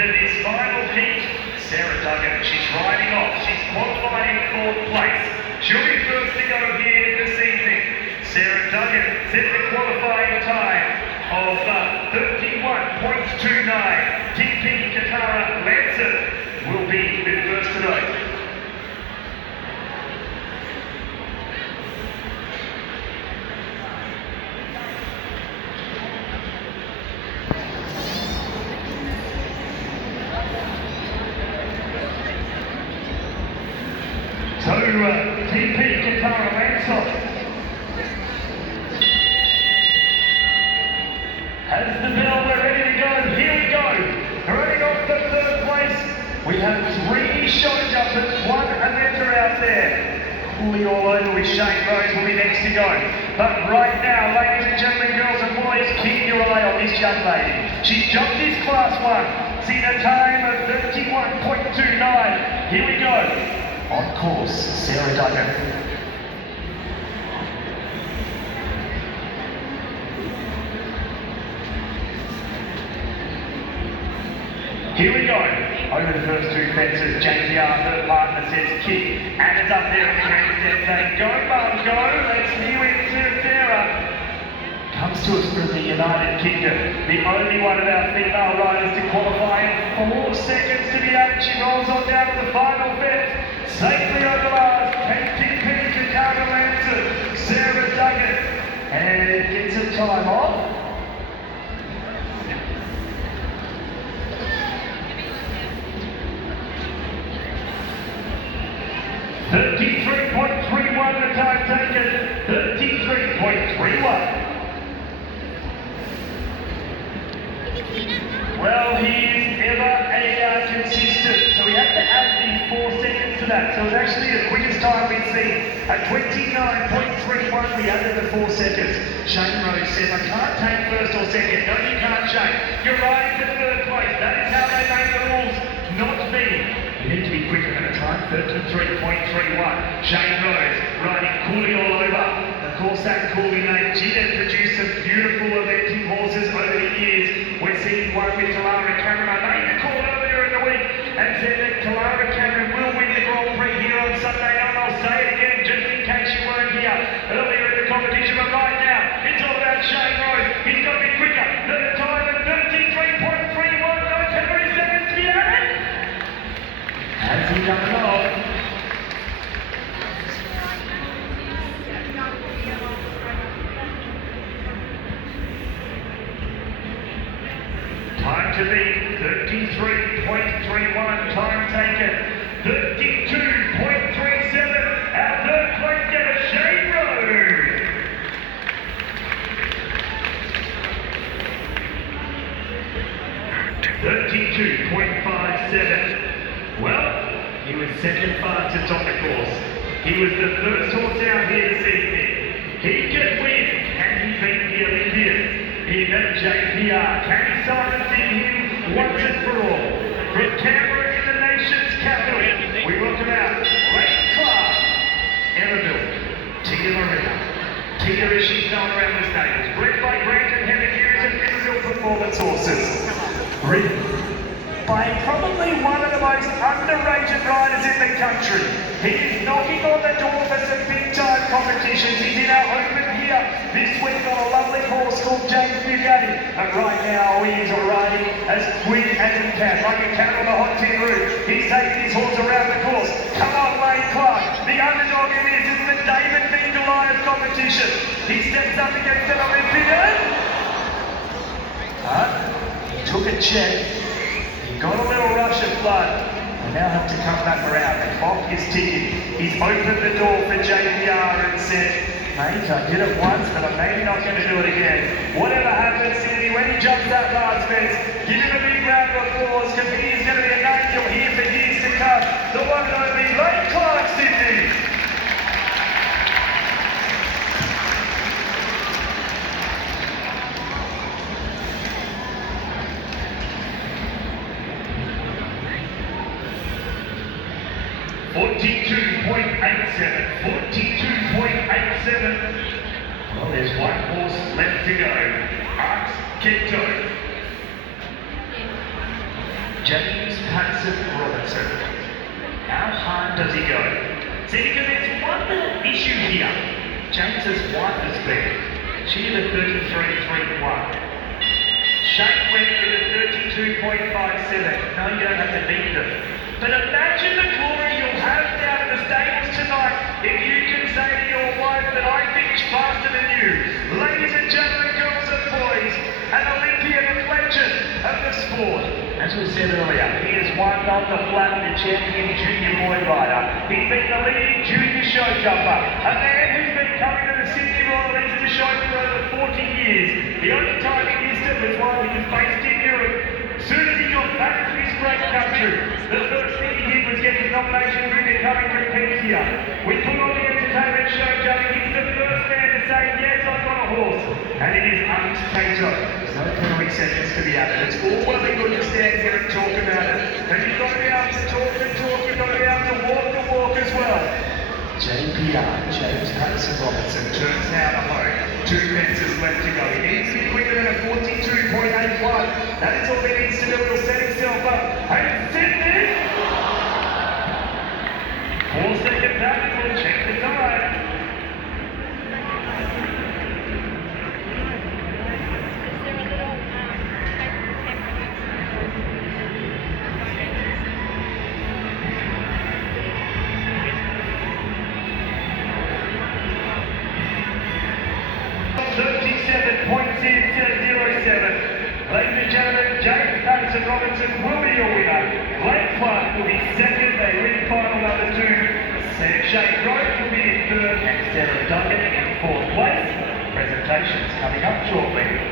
into this final heat. Sarah Duggan, she's riding off. She's qualified in 4th place. She'll be first to go here this evening. Sarah Duggan set the qualifying time of 31.29. TP Katara Lancer will be the first today. So, TP Katara Lancer has the bell, we're ready to go. Here we go. Running off the 3rd place, we have 3 Showjumpers, 1 eventer out there. Cooling all over with Shane Rose will be next to go. But right now, ladies and gentlemen, girls and boys, keep your eye on this young lady. She jumped this class 1, seen a time of 31.29. Here we go. On course, Sarah Duggan. Here we go. Over the first 2 fences, JPR, her partner says kick. Anna's up there on the handstand saying, go Mum, go. Let's hear it to Sarah. Comes to us from the United Kingdom. The only one of our female riders to qualify in 4 seconds to the 8. She rolls on down to the final fence. Safely over last, TP Katara Lancer, Sarah Duggan, and gets her time off. .31 the time taken, 33.31. Well, he is ever consistent, so we have to add the 4 seconds to that. So it's actually the quickest time we've seen. At 29.31, we added the 4 seconds. Shane Rose says, I can't take first or second. No, you can't, Shane. You're riding for 3rd place. That is how they make the rules, not me. You need to be quicker than a time, 33.31. Shane Rose riding Cooley all over. Of course, that Cooley name, she has produced some beautiful eventing horses over the years. We're seeing one with Talara Cameron. I made the call earlier in the week and said that Talara Cameron will win the Grand Prix here on Sunday night. I'll say it again just in case you weren't here earlier in the competition. But right now, it's all about Shane Rose. He's got to be quicker than a time of 33.31. No, 10 seconds to be added. Has he done it off? Time to beat, 33.31, time taken, 32.37, our 3rd place getter, Shane Rose. 32.57. Well, he was 2nd fastest on the course. He was the first horse out here this evening. He could win, and he beat the Olympian in JPR. Can he silence in him once and for all? From Canberra in the nation's capital, we welcome out Lane Clark, Everville, Tia Marina. Tia, as she's known around the stables, bred by Brandon Heather Hughes and Everville Performance Horses. Ridden by probably one of the most underrated riders in the country. He is knocking on the door for some big-time competitions. He's in our open here this week on a lovely horse called James Bugatti. And right now he is riding as quick as he can, like a cat on the hot tin roof. He's taking his horse around the course. Come on, Lane Clark. The underdog in this is the David v. Goliath competition. He steps up against an Olympian. He took a check. Got a little rush of blood. I now have to come back around. The clock is ticking. He's opened the door for JPR and said, mate, I did it once, but I'm maybe not going to do it again. Whatever happens, Cindy, when he jumps that last fence, give him a big round of applause, because he is going to be a name you'll hear for years to come. The one and only Lane Clark, Sydney. Well, there's one horse left to go. Arts Kipto. James Patterson Robinson. How hard does he go? See, because there's one little issue here. James's wife has been. She had a 33.31. Shane went with a 32.57. No, you don't have to beat them. But imagine the glory you'll have down in the stables tonight if you can say to your wife that I finish faster than you. Ladies and gentlemen, girls and boys, an Olympian and legend of the sport. As we said earlier, he has won on the flat the champion junior boy rider. He's been the leading junior show jumper. A man who's been coming to the Sydney Royal Easter Show for over 40 years. The only time he missed it was while he was based in Europe. As soon as he got back to his great country, the first thing he did was get his nomination for becoming compete here. We put on the entertainment show jumping. He's the first man to say, yes, I've got a horse. And it is Alex Cato. There's no penalty seconds to be added. It's all well and good to stand here and talk about it. But you've got to be able to talk the talk. You've got to be able to walk the walk as well. JPR, James Patterson Robinson, turns now to home. 2 fences left to go. He needs to be quicker than a 42.81. That is all he needs to do. He'll set himself up. And Sydney! 4-second back. We'll check the time. Ladies and gentlemen, James Patterson Robinson will be your winner. Blake Clark will be second. They win final number 2. Shane Rhodes will be in third, and Sarah Duggan in fourth place. Presentations coming up shortly.